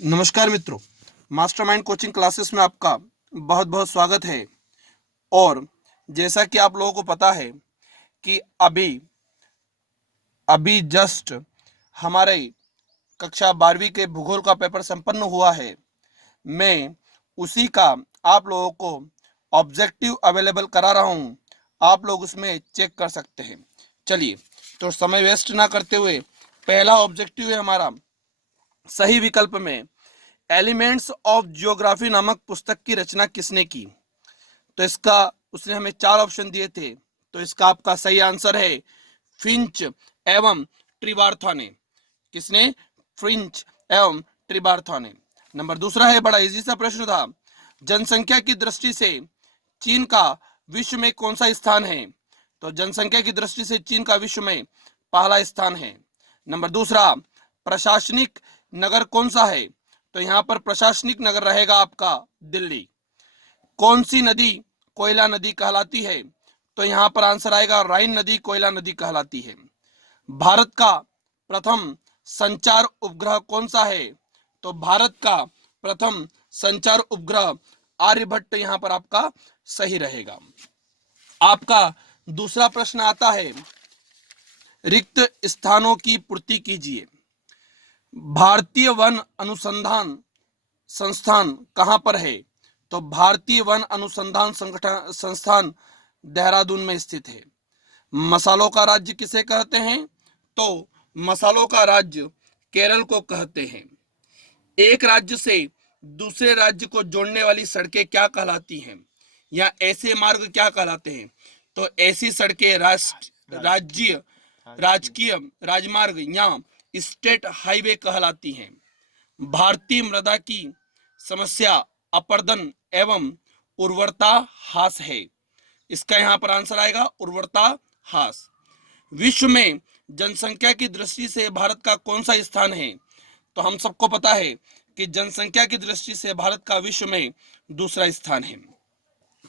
नमस्कार मित्रों, mastermind coaching classes में आपका बहुत बहुत स्वागत है। और जैसा कि आप लोगों को पता है कि अभी अभी जस्ट हमारे कक्षा 12वीं के भूगोल का पेपर संपन्न हुआ है। मैं उसी का आप लोगों को ऑब्जेक्टिव अवेलेबल करा रहा हूँ, आप लोग उसमें चेक कर सकते हैं। चलिए, तो समय वेस्ट ना करते हुए पहला ऑब्जेक्टिव है हमारा, सही विकल्प में एलिमेंट्स ऑफ जियोग्राफी नामक पुस्तक की रचना किसने की। तो इसका उसने हमें 4 ऑप्शन दिए थे, तो इसका आपका सही आंसर है फिंच एवं ट्रिबार्था ने। किसने? फिंच एवं ट्रिबार्था ने। नंबर दूसरा है, बड़ा इजी सा प्रश्न था, जनसंख्या की दृष्टि से चीन का विश्व में कौन सा स्थान है। तो जनसंख्या की दृष्टि से चीन का विश्व में पहला स्थान है। नंबर दूसरा, प्रशासनिक नगर कौन सा है। तो यहाँ पर प्रशासनिक नगर रहेगा आपका दिल्ली। कौन सी नदी कोयला नदी कहलाती है। तो यहाँ पर आंसर आएगा राइन नदी कोयला नदी कहलाती है। भारत का प्रथम संचार उपग्रह कौन सा है। तो भारत का प्रथम संचार उपग्रह आर्यभट्ट यहाँ पर आपका सही रहेगा। आपका दूसरा प्रश्न आता है, रिक्त स्थानों की पूर्ति कीजिए। भारतीय वन अनुसंधान संस्थान कहां पर है। तो भारतीय वन अनुसंधान संस्थान देहरादून में स्थित है। मसालों का राज्य किसे कहते हैं। तो मसालों का राज्य केरल को कहते हैं। एक राज्य से दूसरे राज्य को जोड़ने वाली सड़कें क्या कहलाती हैं, या ऐसे मार्ग क्या कहलाते हैं। तो ऐसी सड़कें राज्य राजकीय राजमार्ग या स्टेट हाईवे कहलाती हैं। भारतीय मृदा की समस्या अपर्दन एवं उर्वरता ह्रास है। इसका यहाँ पर आंसर आएगा उर्वरता ह्रास। विश्व में जनसंख्या की दृष्टि से भारत का कौन सा स्थान है। तो हम सबको पता है कि जनसंख्या की दृष्टि से भारत का विश्व में दूसरा स्थान है।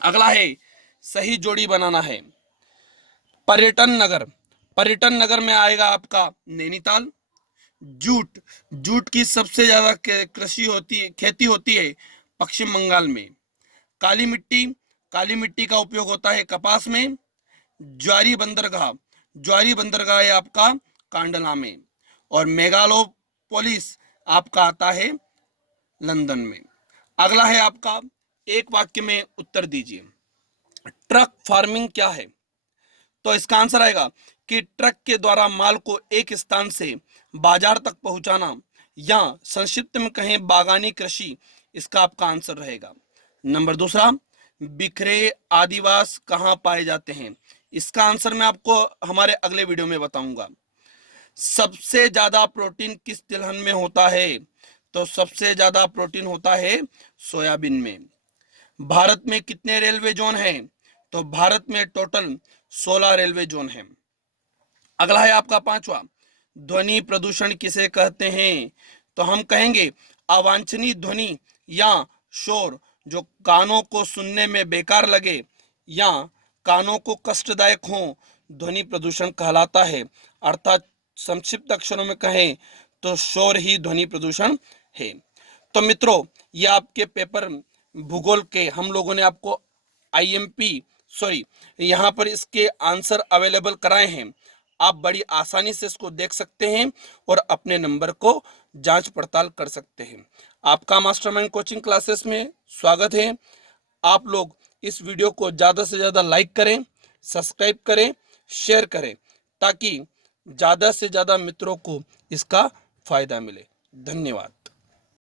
अगला है, सही जोड़ी बनाना है। पर्यटन नगर, पर्यटन नगर में आएगा आपका नैनीताल। जूट, जूट की सबसे ज्यादा कृषि होती है, खेती होती है पश्चिम बंगाल में। काली मिट्टी, काली मिट्टी का उपयोग होता है कपास में। ज्वारी बंदरगाह, ज्वारी बंदरगाह है आपका कांडला में। और मेगालोपोलिस आपका आता है लंदन में। अगला है आपका, एक वाक्य में उत्तर दीजिए। ट्रक फार्मिंग क्या है। तो इसका आंसर आएगा कि ट्रक के द्वारा माल को एक स्थान से बाजार तक पहुंचाना, या संक्षिप्त में कहें बागानी कृषि, इसका आपका आंसर रहेगा। नंबर दूसरा, बिखरे आदिवास कहां पाए जाते हैं। इसका आंसर मैं आपको हमारे अगले वीडियो में बताऊंगा। सबसे ज्यादा प्रोटीन किस तिलहन में होता है। तो सबसे ज्यादा प्रोटीन होता है सोयाबीन में। भारत में कितने रेलवे जोन हैं। तो भारत में टोटल 16 रेलवे जोन हैं। अगला है आपका पांचवा, ध्वनि प्रदूषण किसे कहते हैं। तो हम कहेंगे अवांछनीय ध्वनि या शोर जो कानों को सुनने में बेकार लगे या कानों को कष्टदायक हो, ध्वनि प्रदूषण कहलाता है। अर्थात संक्षिप्त अक्षरों में कहें तो शोर ही ध्वनि प्रदूषण है। तो मित्रों, ये आपके पेपर भूगोल के हम लोगों ने आपको यहाँ पर इसके आंसर अवेलेबल कराए हैं। आप बड़ी आसानी से इसको देख सकते हैं और अपने नंबर को जांच पड़ताल कर सकते हैं। आपका मास्टरमाइंड कोचिंग क्लासेस में स्वागत है। आप लोग इस वीडियो को ज़्यादा से ज़्यादा लाइक करें, सब्सक्राइब करें, शेयर करें, ताकि ज़्यादा से ज़्यादा मित्रों को इसका फायदा मिले। धन्यवाद।